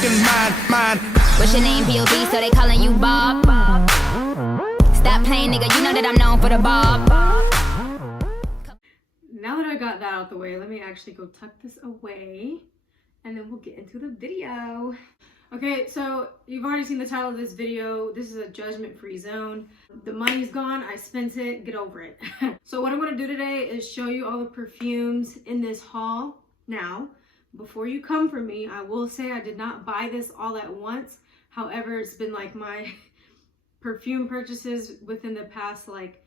fucking mind. What's your name, P.O.B., so they calling you Bob? Stop playing, nigga, you know that I'm known for the Bob. Now that I got that out the way, let me actually go tuck this away and then we'll get into the video. Okay, so you've already seen the title of this video. This is a judgment-free zone. The money's gone, I spent it, get over it. So what I'm gonna do today is show you all the perfumes in this haul. Now, before you come for me, I will say I did not buy this all at once. However, it's been like my perfume purchases within the past like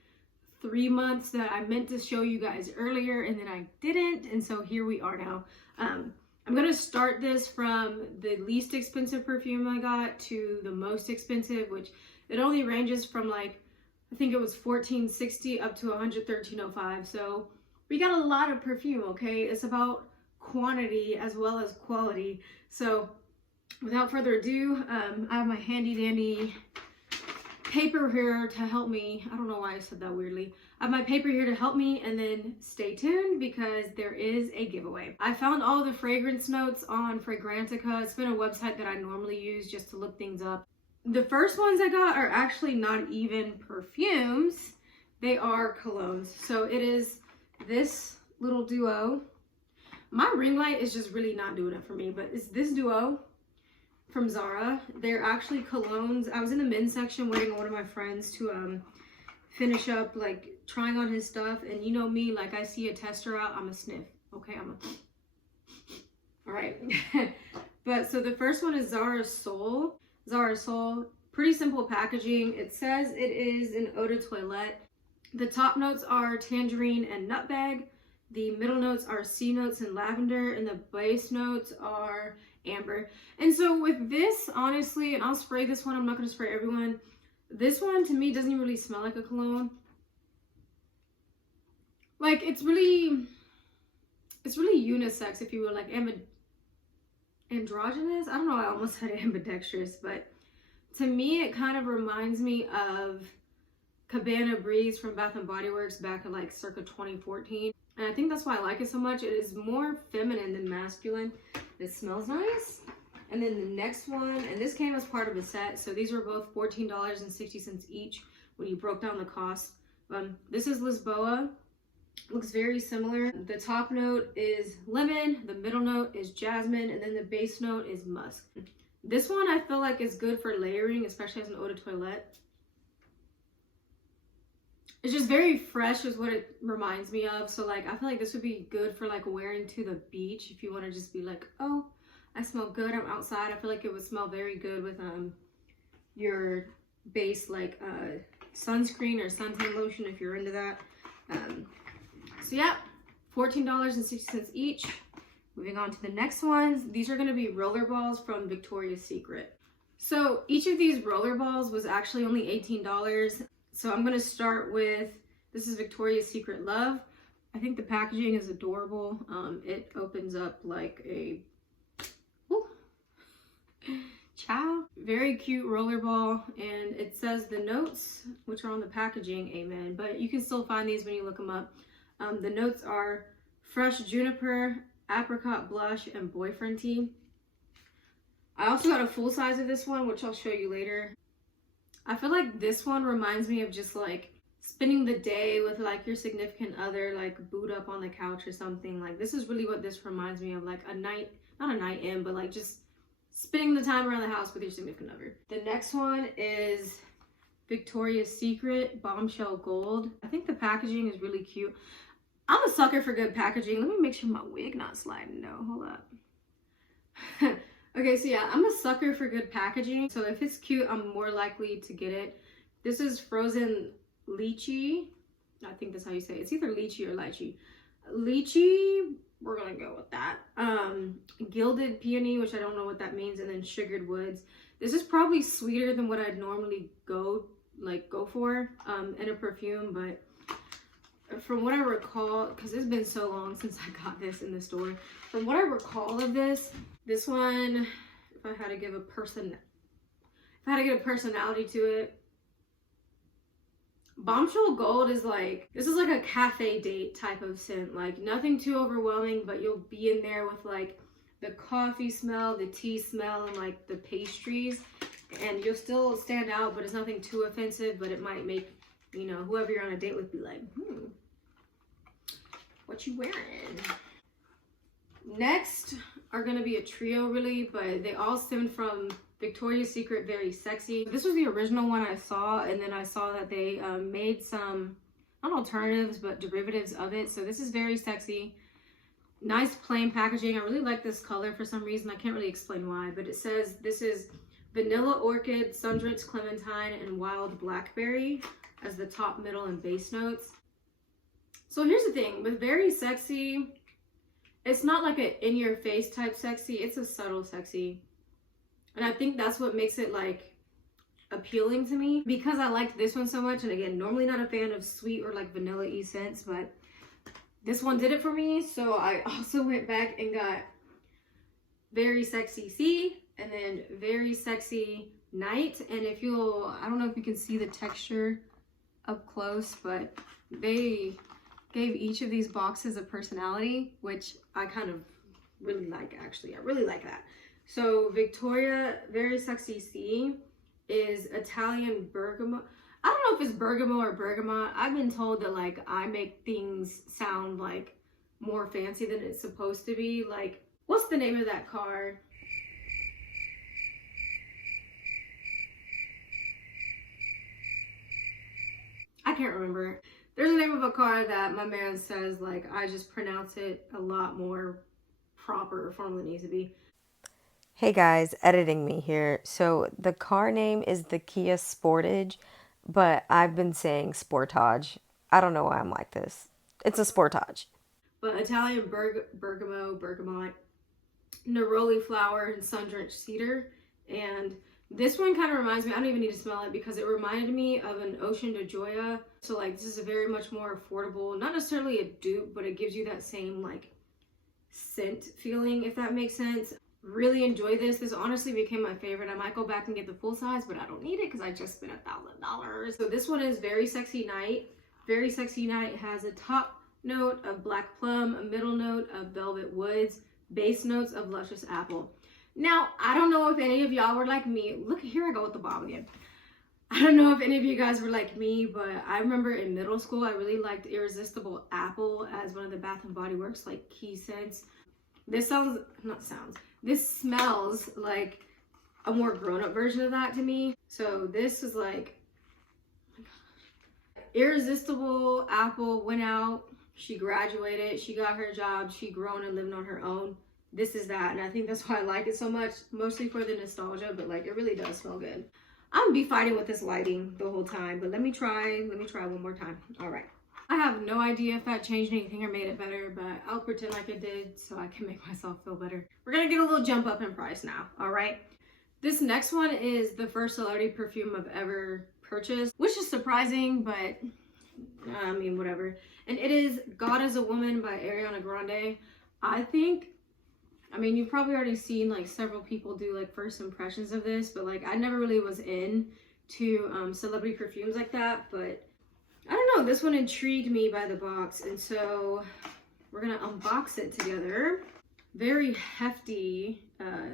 3 months that I meant to show you guys earlier and then I didn't, and so here we are now. I'm gonna start this from the least expensive perfume I got to the most expensive, which it only ranges from like, I think it was $14.60 up to $113.05. So we got a lot of perfume, okay? It's about quantity as well as quality. So without further ado, I have my handy dandy paper here to help me. I don't know why I said that weirdly. I have my paper here to help me, and then stay tuned because there is a giveaway. I found all the fragrance notes on Fragrantica. It's been a website that I normally use just to look things up. The first ones I got are actually not even perfumes. They are colognes. So it is this little duo. My ring light is just really not doing it for me, but it's this duo from Zara. They're actually colognes. I was in the men's section waiting on one of my friends to finish up like trying on his stuff, and you know me, like I see a tester out, I'm a sniff. Okay, all right. But so the first one is Zara Soul. Pretty simple packaging. It says it is an eau de toilette. The top notes are tangerine and nutmeg. The middle notes are sea notes and lavender, and the base notes are amber. And so with this, honestly, and I'll spray this one, I'm not going to spray everyone. This one to me doesn't even really smell like a cologne. Like it's really unisex, if you will, like androgynous. I don't know, I almost said ambidextrous, but to me it kind of reminds me of Cabana Breeze from Bath and Body Works back in like circa 2014. And I think that's why I like it so much. It is more feminine than masculine. It smells nice. And then the next one, and this came as part of a set, so these were both $14.60 each when you broke down the cost. This is Lisboa. Looks very similar. The top note is lemon, the middle note is jasmine, and then the base note is musk. This one I feel like is good for layering, especially as an eau de toilette. It's just very fresh is what it reminds me of. So like I feel like this would be good for like wearing to the beach if you want to just be like, oh, I smell good, I'm outside. I feel like it would smell very good with your base like sunscreen or suntan lotion if you're into that. So yeah, $14.60 each. Moving on to the next ones. These are going to be roller balls from Victoria's Secret. So each of these roller balls was actually only $18. So I'm going to start with, this is Victoria's Secret Love. I think the packaging is adorable. It opens up like a ciao. Very cute roller ball, and it says the notes, which are on the packaging, amen, but you can still find these when you look them up. The notes are fresh juniper, apricot blush, and boyfriend tea. I also got a full size of this one, which I'll show you later. I feel like this one reminds me of just like spending the day with like your significant other, like boot up on the couch or something. Like this is really what this reminds me of, like a night, not a night in, but like just spending the time around the house with your significant other. The next one is Victoria's Secret Bombshell Gold. I think the packaging is really cute. I'm a sucker for good packaging. Let me make sure my wig not sliding. No, hold up. Okay, so yeah, I'm a sucker for good packaging. So if it's cute, I'm more likely to get it. This is frozen lychee. I think that's how you say it. It's either lychee or lychee. Lychee, we're gonna go with that. Gilded peony, which I don't know what that means, and then sugared woods. This is probably sweeter than what I'd normally go for in a perfume, but from what I recall, because it's been so long since I got this in the store, from what I recall of this one, if I had to give a personality to it, Bombshell Gold is like, this is like a cafe date type of scent, like nothing too overwhelming, but you'll be in there with like the coffee smell, the tea smell, and like the pastries. And you'll still stand out, but it's nothing too offensive, but it might make, you know, whoever you're on a date with be like, what you wearing? Next are gonna be a trio really, but they all stem from Victoria's Secret Very Sexy. This was the original one I saw, and then I saw that they made some, not alternatives, but derivatives of it. So this is Very Sexy. Nice plain packaging. I really like this color for some reason. I can't really explain why, but it says this is Vanilla Orchid, Sun-Drenched Clementine, and Wild Blackberry as the top, middle, and base notes. So here's the thing, with Very Sexy, it's not like an in-your-face type sexy, it's a subtle sexy. And I think that's what makes it like appealing to me, because I liked this one so much. And again, normally not a fan of sweet or like vanilla-y scents, but this one did it for me. So I also went back and got Very Sexy C, and then Very Sexy Night. And if you'll, I don't know if you can see the texture up close, but they gave each of these boxes a personality, which I kind of really like, actually. I really like that. So Victoria Very Sexy C is Italian bergamot. I don't know if it's bergamot or bergamot. I've been told that like I make things sound like more fancy than it's supposed to be. Like, what's the name of that car? I can't remember. There's a name of a car that my man says like I just pronounce it a lot more proper or formal than it needs to be. Hey guys, editing me here. So the car name is the Kia Sportage, but I've been saying Sportage. I don't know why I'm like this. It's a Sportage. But Italian bergamot, neroli flower, and sun-drenched cedar. And this one kind of reminds me, I don't even need to smell it because it reminded me of an Ocean de Joya. So like this is a very much more affordable, not necessarily a dupe, but it gives you that same like scent feeling, if that makes sense. Really enjoy this. This honestly became my favorite. I might go back and get the full size, but I don't need it because I just spent $1,000. So this one is Very Sexy Night. Very Sexy Night has a top note of black plum, a middle note of velvet woods, base notes of luscious apple. Now, I don't know if any of y'all were like me. Look, here I go with the bomb again. I don't know if any of you guys were like me, but I remember in middle school, I really liked Irresistible Apple as one of the Bath & Body Works like key scents. This this smells like a more grown-up version of that to me. So this is like, oh my gosh. Irresistible Apple went out, she graduated, she got her job, she grown and lived on her own. This is that, and I think that's why I like it so much, mostly for the nostalgia, but like it really does smell good. I'm gonna be fighting with this lighting the whole time, but let me try one more time. All right. I have no idea if that changed anything or made it better, but I'll pretend like it did so I can make myself feel better. We're gonna get a little jump up in price now, all right? This next one is the first celebrity perfume I've ever purchased, which is surprising, but I mean, whatever. And it is God is a Woman by Ariana Grande. I mean, you've probably already seen like several people do like first impressions of this, but like I never really was into celebrity perfumes like that, but I don't know, this one intrigued me by the box, and so we're gonna unbox it together. Very hefty,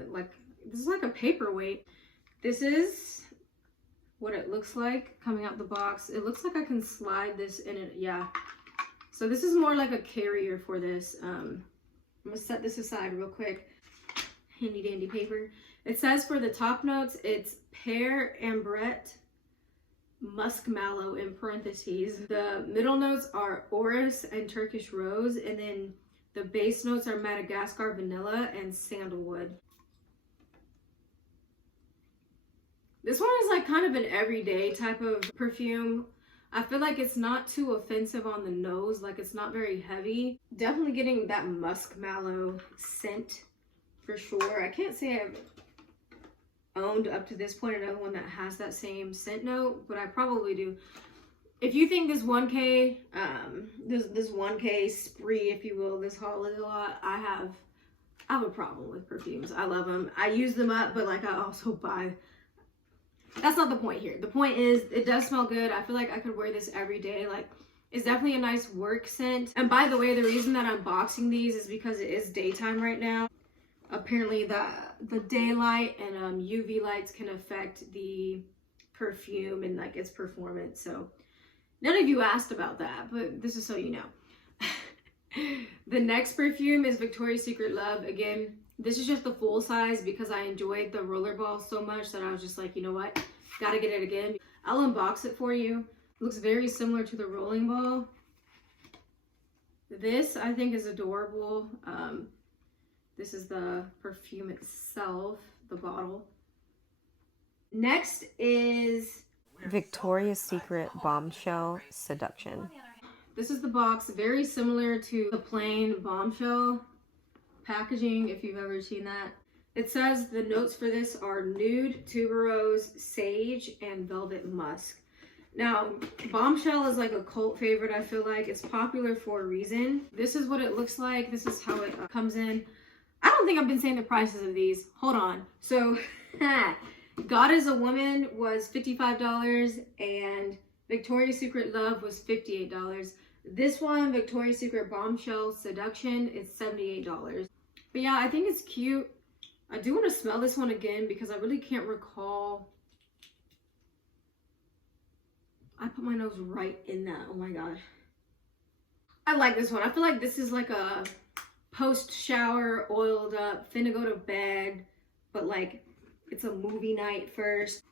like this is like a paperweight. This is what it looks like coming out the box. It looks like I can slide this in it, yeah. So this is more like a carrier for this. I'm gonna set this aside real quick. Handy dandy paper. It says for the top notes, it's pear, ambrette, muskmallow in parentheses. The middle notes are orris and Turkish rose, and then the base notes are Madagascar vanilla and sandalwood. This one is like kind of an everyday type of perfume. I feel like it's not too offensive on the nose, like it's not very heavy. Definitely getting that muskmallow scent for sure. I can't say I've owned up to this point another one that has that same scent note, but I probably do. If you think this 1K, this 1K spree, if you will, this haul is a lot, I have a problem with perfumes. I love them. I use them up, but like I also buy. That's not the point here. The point is it does smell good. I feel like I could wear this every day. Like it's definitely a nice work scent. And by the way, the reason that I'm boxing these is because it is daytime right now. apparently the daylight and UV lights can affect the perfume and like its performance. So none of you asked about that, but this is so you know. The next perfume is Victoria's Secret Love. Again, this is just the full size because I enjoyed the rollerball so much that I was just like, you know what, gotta get it again. I'll unbox it for you. It looks very similar to the rolling ball. This I think is adorable. This is the perfume itself, the bottle. Next is Victoria's Secret Bombshell Seduction. This is the box, very similar to the plain Bombshell packaging, if you've ever seen that. It says the notes for this are nude, tuberose, sage, and velvet musk. Now, Bombshell is like a cult favorite, I feel like. It's popular for a reason. This is what it looks like. This is how it comes in. I don't think I've been saying the prices of these. Hold on. So, God is a Woman was $55 and Victoria's Secret Love was $58. This one, Victoria's Secret Bombshell Seduction, is $78. But yeah, I think it's cute. I do want to smell this one again because I really can't recall. I put my nose right in that. Oh my gosh. I like this one. I feel like this is like a post-shower, oiled up, finna go to bed, but like it's a movie night first.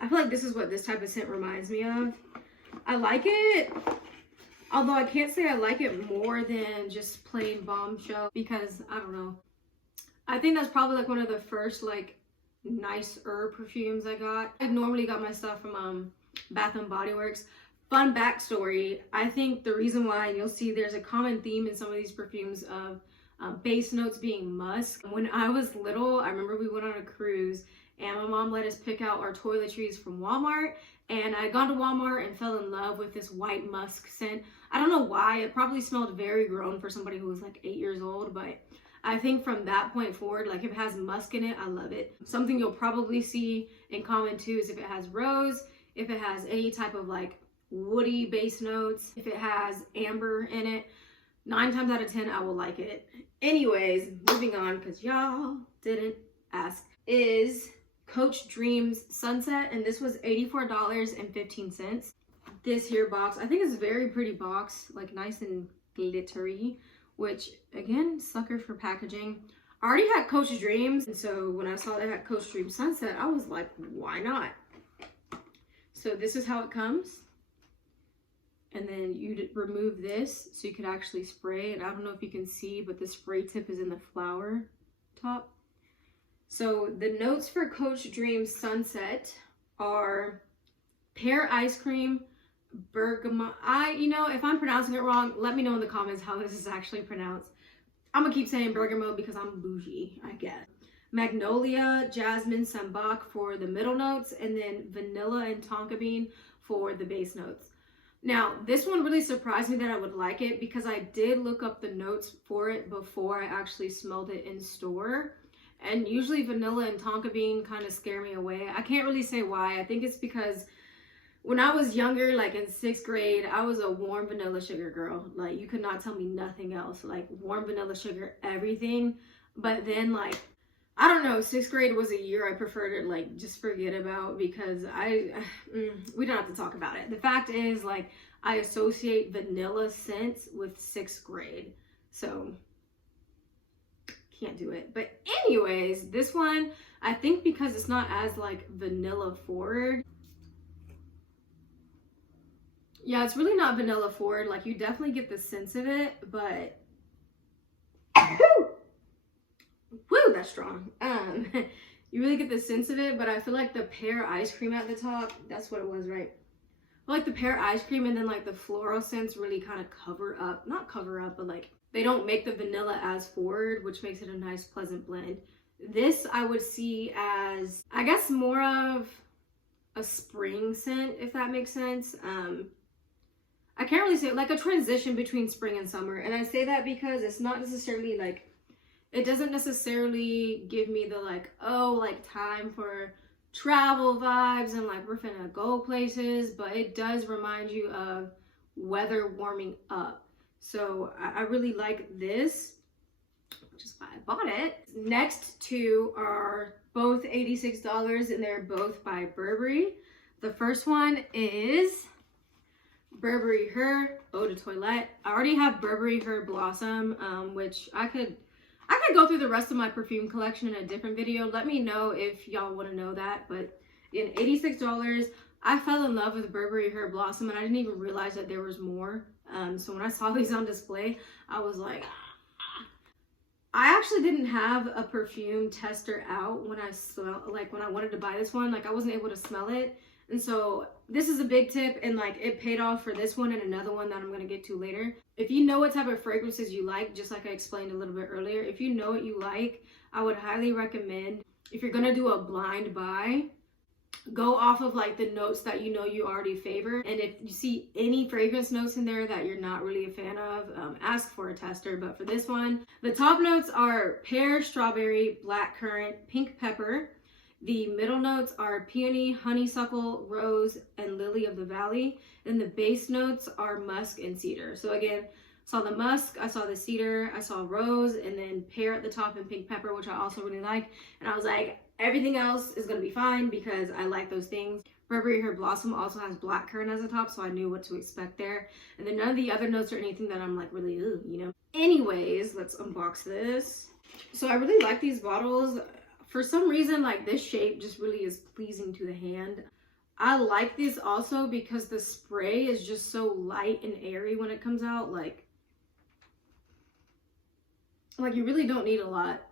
I feel like this is what this type of scent reminds me of. I like it, although I can't say I like it more than just plain Bombshell because I don't know. I think that's probably like one of the first like nicer perfumes I got. I normally got my stuff from Bath and Body Works. Fun backstory, I think the reason why, and you'll see there's a common theme in some of these perfumes of base notes being musk. When I was little, I remember we went on a cruise and my mom let us pick out our toiletries from Walmart, and I had gone to Walmart and fell in love with this white musk scent. I don't know why, it probably smelled very grown for somebody who was like 8 years old, but I think from that point forward, like if it has musk in it, I love it. Something you'll probably see in common too is if it has rose, if it has any type of like woody base notes, if it has amber in it, 9 times out of 10 I will like it. Anyways, moving on because y'all didn't ask, is Coach Dreams Sunset, and this was $84.15. This here box, I think it's a very pretty box, like nice and glittery, which again, sucker for packaging. I already had Coach Dreams, and so when I saw they had Coach Dreams Sunset, I was like, why not? So this is how it comes. And then you remove this so you could actually spray it. I don't know if you can see, but the spray tip is in the flower top. So the notes for Coach Dreams Sunset are pear ice cream, bergamot. You know, if I'm pronouncing it wrong, let me know in the comments how this is actually pronounced. I'm gonna keep saying bergamot because I'm bougie, I guess. Magnolia, jasmine, sambac for the middle notes, and then vanilla and tonka bean for the base notes. Now, this one really surprised me that I would like it because I did look up the notes for it before I actually smelled it in store. And usually vanilla and tonka bean kind of scare me away. I can't really say why. I think it's because when I was younger, like in 6th grade, I was a warm vanilla sugar girl. Like you could not tell me nothing else. Like warm vanilla sugar, everything. But then like, I don't know, 6th grade was a year I preferred it, like, just forget about because we don't have to talk about it. The fact is, like, I associate vanilla scents with 6th grade, so can't do it. But anyways, this one, I think because it's not as, like, vanilla forward. Yeah, it's really not vanilla forward. Like, you definitely get the sense of it, but woo, that's strong. You really get the sense of it, but I feel like the pear ice cream at the top, that's what it was, right? I feel like the pear ice cream and then like the floral scents really kind of not cover up, but like they don't make the vanilla as forward, which makes it a nice pleasant blend. This I would see as, I guess, more of a spring scent, if that makes sense. I can't really say, like a transition between spring and summer. And I say that because it's not necessarily like, it doesn't necessarily give me the like, oh, like time for travel vibes and like we're finna go places, but it does remind you of weather warming up. So I really like this. which is why I bought it. Next two are both $86 and they're both by Burberry. The first one is Burberry Her Eau de Toilette. I already have Burberry Her Blossom, which I could go through the rest of my perfume collection in a different video. Let me know if y'all want to know that. But in $86, I fell in love with Burberry Her Blossom, and I didn't even realize that there was more. So when I saw these on display, I was like, I actually didn't have a perfume tester out when when I wanted to buy this one. Like, I wasn't able to smell it. And so this is a big tip, and like it paid off for this one and another one that I'm going to get to later. If you know what type of fragrances you like, just like I explained a little bit earlier, if you know what you like, I would highly recommend, if you're going to do a blind buy, go off of like the notes that you know you already favor. And if you see any fragrance notes in there that you're not really a fan of, ask for a tester. But for this one, the top notes are pear, strawberry, blackcurrant, pink pepper. The middle notes are peony, honeysuckle, rose, and lily of the valley. And the base notes are musk and cedar. So again, saw the musk, I saw the cedar, I saw rose, and then pear at the top and pink pepper, which I also really like. And I was like, everything else is gonna be fine because I like those things. Burberry Her Blossom also has blackcurrant as a top, so I knew what to expect there. And then none of the other notes or anything that I'm like really, ugh, you know. Anyways, let's unbox this. So I really like these bottles. For some reason, like this shape just really is pleasing to the hand. I like this also because the spray is just so light and airy when it comes out. Like you really don't need a lot.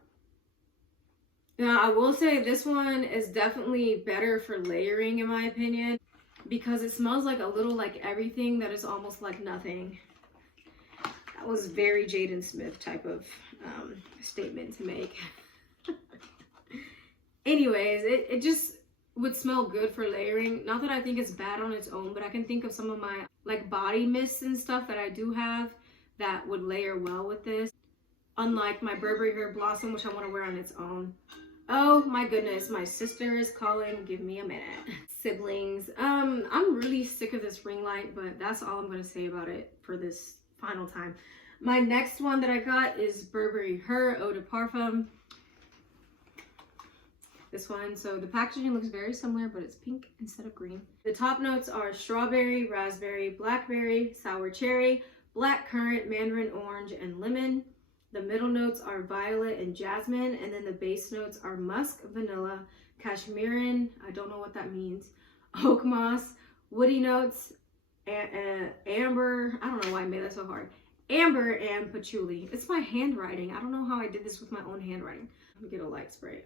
Now, I will say this one is definitely better for layering in my opinion because it smells like a little like everything that is almost like nothing. That was very Jaden Smith type of statement to make. Anyways, it just would smell good for layering. Not that I think it's bad on its own, but I can think of some of my like body mists and stuff that I do have that would layer well with this. Unlike my Burberry Her Blossom, which I want to wear on its own. Oh my goodness, my sister is calling. Give me a minute. Siblings. I'm really sick of this ring light, but that's all I'm going to say about it for this final time. My next one that I got is Burberry Her Eau de Parfum. This one, so the packaging looks very similar, but it's pink instead of green. The top notes are strawberry, raspberry, blackberry, sour cherry, blackcurrant, mandarin orange, and lemon. The middle notes are violet and jasmine, and then the base notes are musk, vanilla, cashmerean, I don't know what that means, oak moss, woody notes, amber, I don't know why I made that so hard, amber, and patchouli. It's my handwriting. I don't know how I did this with my own handwriting. Let me get a light spray.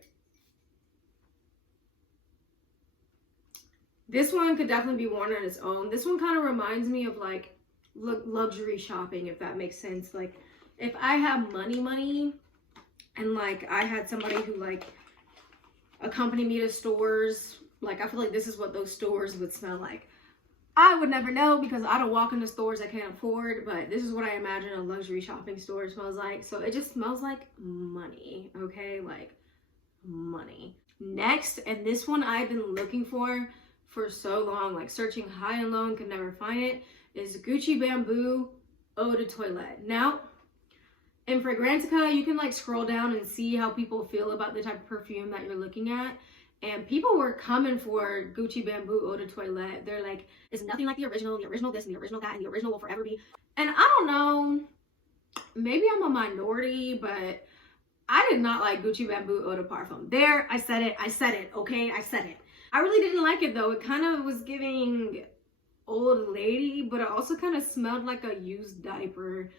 This one could definitely be worn on its own. This one kind of reminds me of like luxury shopping, if that makes sense. Like if I have money and like I had somebody who like accompanied me to stores, like I feel like this is what those stores would smell like. I would never know because I don't walk into stores I can't afford, but this is what I imagine a luxury shopping store smells like. So it just smells like money, okay? Like money. Next, and this one I've been looking for so long, like searching high and low and could never find it, is Gucci Bamboo Eau de Toilette. Now, in Fragrantica, you can like scroll down and see how people feel about the type of perfume that you're looking at. And people were coming for Gucci Bamboo Eau de Toilette. They're like, it's nothing like the original this and the original that and the original will forever be. And I don't know, maybe I'm a minority, but I did not like Gucci Bamboo Eau de Parfum. There, I said it, okay? I said it. I really didn't like it though. It kind of was giving old lady, but it also kind of smelled like a used diaper,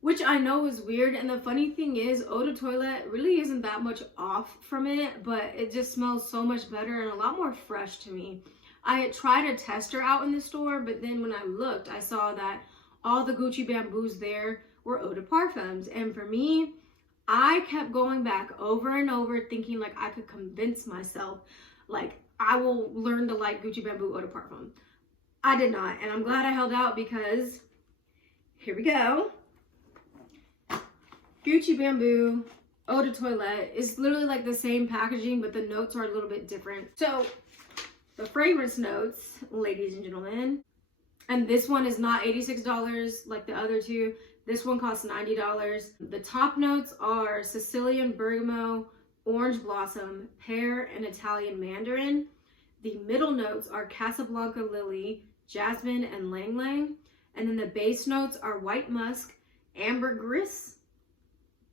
which I know is weird. And the funny thing is, Eau de Toilette really isn't that much off from it, but it just smells so much better and a lot more fresh to me. I tried a tester out in the store, but then when I looked, I saw that all the Gucci Bamboos there were Eau de Parfums. And for me, I kept going back over and over thinking like I could convince myself like I will learn to like Gucci Bamboo Eau de Parfum. I did not, and I'm glad I held out because here we go. Gucci Bamboo Eau de Toilette is literally like the same packaging, but the notes are a little bit different. So the fragrance notes, ladies and gentlemen, and this one is not $86 like the other two. This one costs $90. The top notes are Sicilian bergamot, orange blossom, pear, and Italian mandarin. The middle notes are Casablanca lily, jasmine, and lang lang. And then the base notes are white musk, ambergris,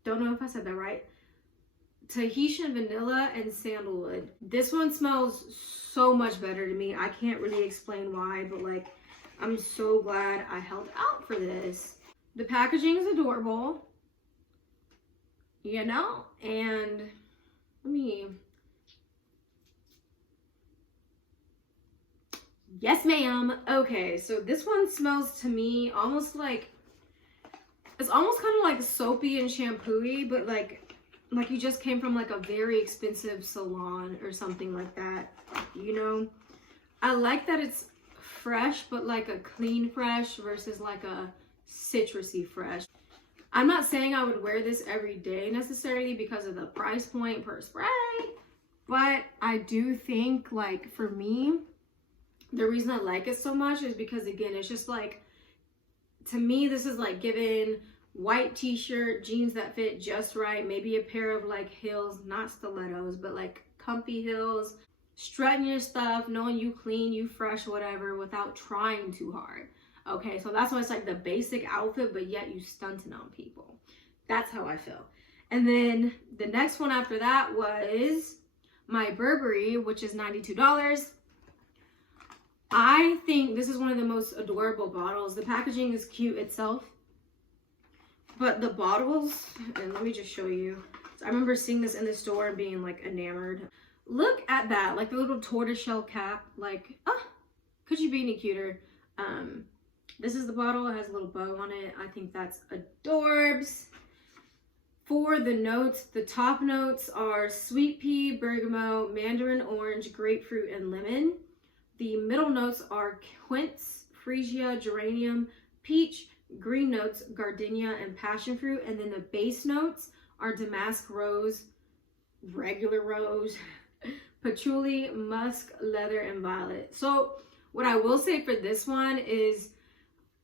don't know if I said that right, Tahitian vanilla, and sandalwood. This one smells so much better to me. I can't really explain why, but like, I'm so glad I held out for this. The packaging is adorable, you know, and let me, yes ma'am. Okay, so this one smells to me almost like, it's almost kind of like soapy and shampoo-y, but like you just came from like a very expensive salon or something like that, you know. I like that it's fresh, but like a clean fresh versus like a citrusy fresh. I'm not saying I would wear this every day necessarily because of the price point per spray, but I do think like for me, the reason I like it so much is because again, it's just like, to me, this is like giving white t-shirt, jeans that fit just right, maybe a pair of like heels, not stilettos, but like comfy heels, strutting your stuff, knowing you clean, you fresh, whatever, without trying too hard. Okay, so that's why it's like the basic outfit, but yet you stunting on people. That's how I feel. And then the next one after that was my Burberry, which is $92. I think this is one of the most adorable bottles. The packaging is cute itself, but the bottles, and let me just show you. So I remember seeing this in the store and being like enamored. Look at that, like the little tortoiseshell cap. Like, ah, could you be any cuter? This is the bottle. It has a little bow on it. I think that's adorbs. For the notes, the top notes are sweet pea, bergamot, mandarin orange, grapefruit, and lemon. The middle notes are quince, freesia, geranium, peach. Green notes, gardenia, and passion fruit. And then the base notes are damask rose, regular rose, patchouli, musk, leather, and violet. So what I will say for this one is,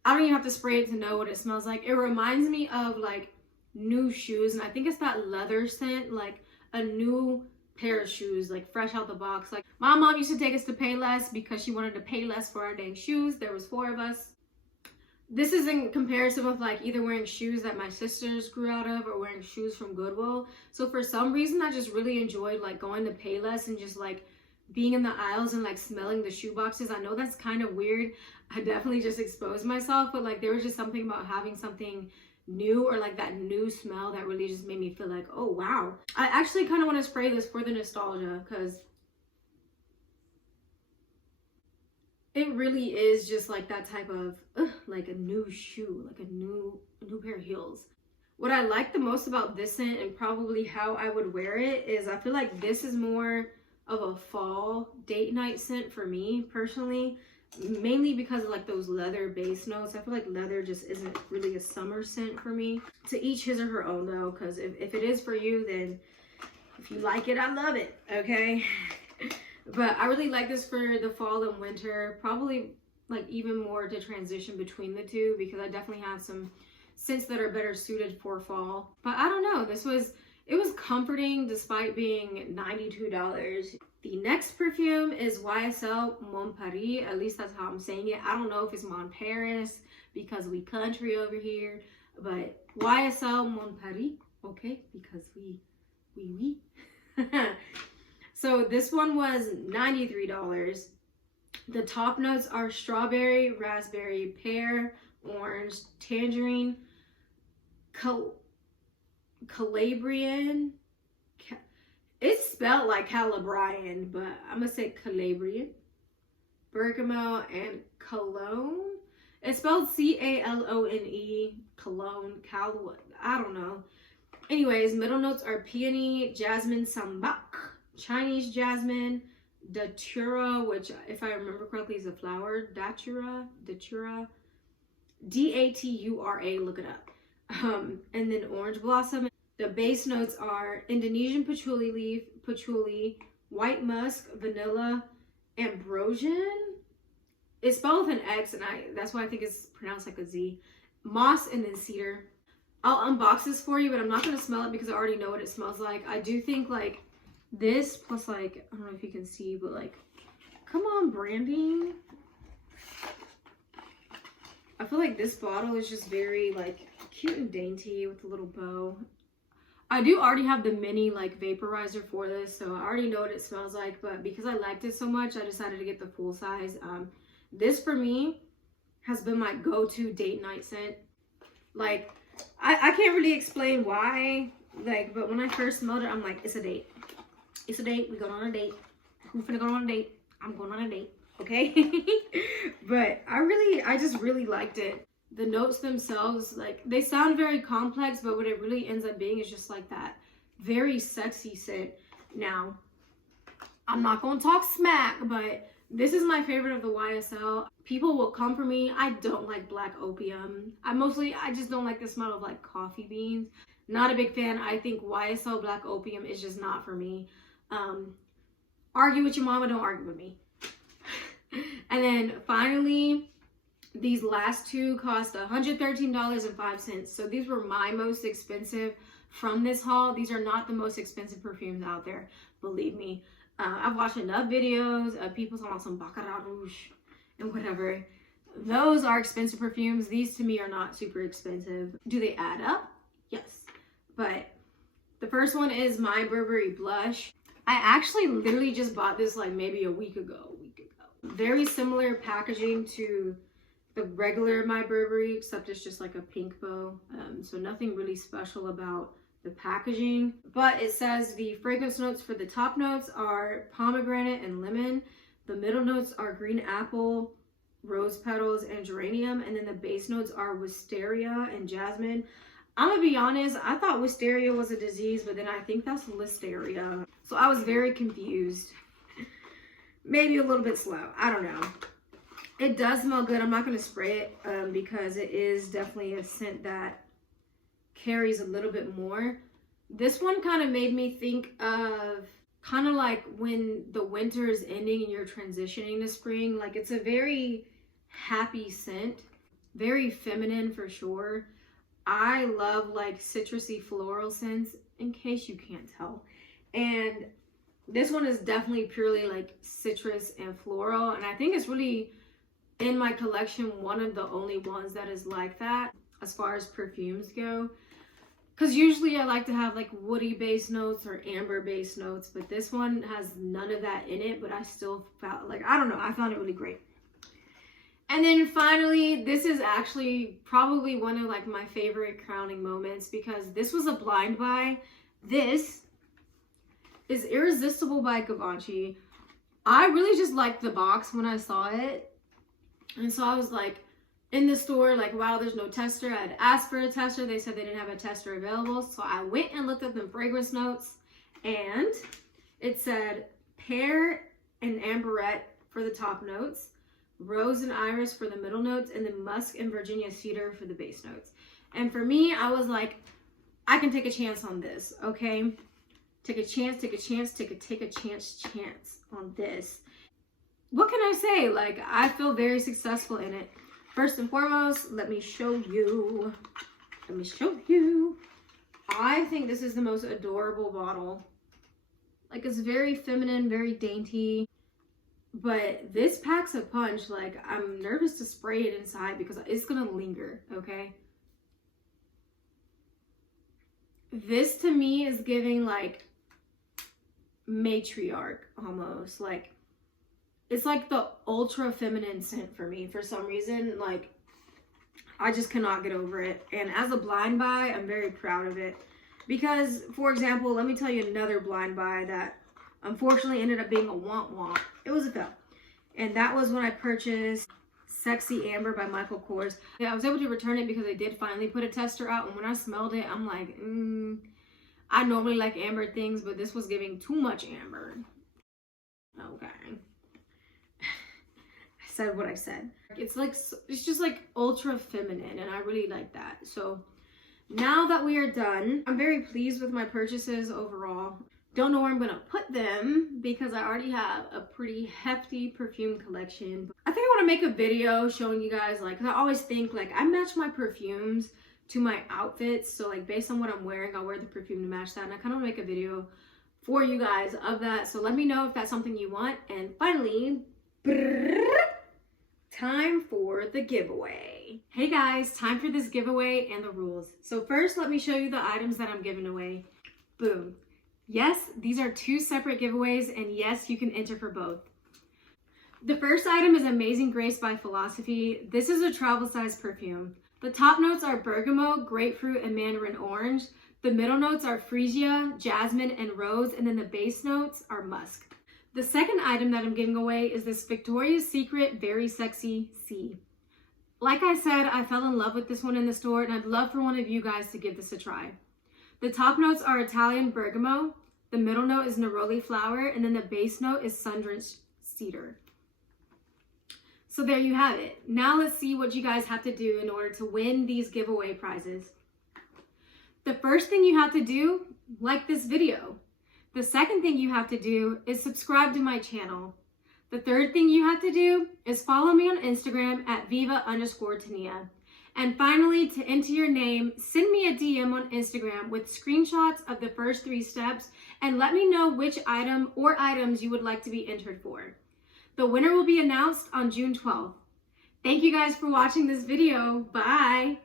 I don't even have to spray it to know what it smells like. It reminds me of like new shoes, and I think it's that leather scent, like a new pair of shoes, like fresh out the box. Like my mom used to take us to Payless because she wanted to pay less for our dang shoes. There was 4 of us. This is in comparison with like either wearing shoes that my sisters grew out of or wearing shoes from Goodwill. So for some reason, I just really enjoyed like going to Payless and just like being in the aisles and like smelling the shoe boxes. I know that's kind of weird. I definitely just exposed myself, but like there was just something about having something new or like that new smell that really just made me feel like, oh wow. I actually kind of want to spray this for the nostalgia because it really is just like that type of like a new shoe, like a new pair of heels. What I like the most about this scent and probably how I would wear it is I feel like this is more of a fall date night scent for me personally, mainly because of like those leather base notes. I feel like leather just isn't really a summer scent for me. To each his or her own though, because if it is for you, then if you like it, I love it, okay? But I really like this for the fall and winter, probably like even more to transition between the two because I definitely have some scents that are better suited for fall. But I don't know, it was comforting despite being $92. The next perfume is YSL Mon Paris, at least that's how I'm saying it. I don't know if it's Mon Paris because we country over here, but YSL Mon Paris, okay, because we. So this one was $93. The top notes are strawberry, raspberry, pear, orange, tangerine, Calabrian. It's spelled like Calabrian, but I'm gonna say Calabrian, bergamot, and cologne. It's spelled C-A-L-O-N-E, cologne, I don't know. Anyways, middle notes are peony, jasmine, sambac, Chinese jasmine, datura, which if I remember correctly is a flower, datura, D-A-T-U-R-A, look it up. And then orange blossom. The base notes are Indonesian patchouli leaf, patchouli, white musk, vanilla, ambrosian. It's spelled with an X, and that's why I think it's pronounced like a Z. moss and then cedar. I'll unbox this for you, but I'm not going to smell it because I already know what it smells like. I do think like this plus like, I don't know if you can see, but like, come on, branding. I feel like this bottle is just very like cute and dainty with a little bow. I do already have the mini like vaporizer for this, so I already know what it smells like, but because I liked it so much, I decided to get the full size. This for me has been my go-to date night scent. Like, I can't really explain why, like, but when I first smelled it, I'm like, it's a date. It's a date. We going on a date. Who's finna go on a date? I'm going on a date. Okay. But I just really liked it. The notes themselves, like, they sound very complex, but what it really ends up being is just like that very sexy scent. Now, I'm not gonna talk smack, but this is my favorite of the YSL. People will come for me. I don't like black opium. I just don't like the smell of like coffee beans. Not a big fan. I think YSL black opium is just not for me. Argue with your mama, don't argue with me. And then finally, these last two cost $113.05. So these were my most expensive from this haul. These are not the most expensive perfumes out there, believe me. I've watched enough videos of people talking about some Baccarat Rouge and whatever. Those are expensive perfumes. These to me are not super expensive. Do they add up? Yes. But the first one is My Burberry Blush. I actually literally just bought this like maybe a week ago. Very similar packaging to the regular My Burberry, except it's just like a pink bow. So nothing really special about the packaging. But it says the fragrance notes for the top notes are pomegranate and lemon. The middle notes are green apple, rose petals, and geranium. And then the base notes are wisteria and jasmine. I'm gonna be honest, I thought wisteria was a disease, but then I think that's listeria. So I was very confused. Maybe a little bit slow. I don't know. It does smell good. I'm not going to spray it because it is definitely a scent that carries a little bit more. This one kind of made me think of kind of like when the winter is ending and you're transitioning to spring. Like, it's a very happy scent. Very feminine for sure. I love like citrusy floral scents, in case you can't tell. And this one is definitely purely like citrus and floral. And I think it's really, in my collection, one of the only ones that is like that as far as perfumes go. Because usually I like to have like woody base notes or amber base notes. But this one has none of that in it. But I still felt like, I don't know, I found it really great. And then finally, this is actually probably one of like my favorite crowning moments, because this was a blind buy. This is Irresistible by Givenchy. I really just liked the box when I saw it. And so I was like in the store, like, wow, there's no tester. I had asked for a tester. They said they didn't have a tester available. So I went and looked up the fragrance notes, and it said pear and amberette for the top notes, rose and iris for the middle notes, and then musk and Virginia cedar for the base notes. And for me, I was like, I can take a chance on this, okay? Take a chance on this. What can I say? Like, I feel very successful in it. First and foremost, let me show you. I think this is the most adorable bottle. Like, it's very feminine, very dainty. But this packs a punch. Like, I'm nervous to spray it inside because it's gonna linger, okay? This to me is giving like matriarch almost. Like, it's like the ultra feminine scent for me for some reason. Like, I just cannot get over it. And as a blind buy, I'm very proud of it. Because, for example, let me tell you another blind buy that unfortunately ended up being a womp. It was a fail. And that was when I purchased Sexy Amber by Michael Kors. Yeah, I was able to return it because they did finally put a tester out. And when I smelled it, I'm like, I normally like amber things, but this was giving too much amber. Okay. I said what I said. It's like, it's just like ultra feminine, and I really like that. So now that we are done, I'm very pleased with my purchases overall. Don't know where I'm gonna put them because I already have a pretty hefty perfume collection. I think I want to make a video showing you guys, like, 'cause I always think like I match my perfumes to my outfits, so like based on what I'm wearing, I'll wear the perfume to match that, and I kind of want to make a video for you guys of that. So let me know if that's something you want. And finally, time for the giveaway. Hey guys, time for this giveaway and the rules. So first, let me show you the items that I'm giving away. Boom. Yes, these are 2 separate giveaways, and yes, you can enter for both. The first item is Amazing Grace by Philosophy. This is a travel size perfume. The top notes are bergamot, grapefruit, and mandarin orange. The middle notes are freesia, jasmine, and rose, and then the base notes are musk. The second item that I'm giving away is this Victoria's Secret Very Sexy C. Like I said, I fell in love with this one in the store, and I'd love for one of you guys to give this a try. The top notes are Italian bergamot, the middle note is neroli flower, and then the base note is sun-drenched cedar. So there you have it. Now let's see what you guys have to do in order to win these giveaway prizes. The first thing you have to do, like this video. The second thing you have to do is subscribe to my channel. The third thing you have to do is follow me on Instagram at viva_Tania. And finally, to enter your name, send me a DM on Instagram with screenshots of the first 3 steps and let me know which item or items you would like to be entered for. The winner will be announced on June 12th. Thank you guys for watching this video. Bye.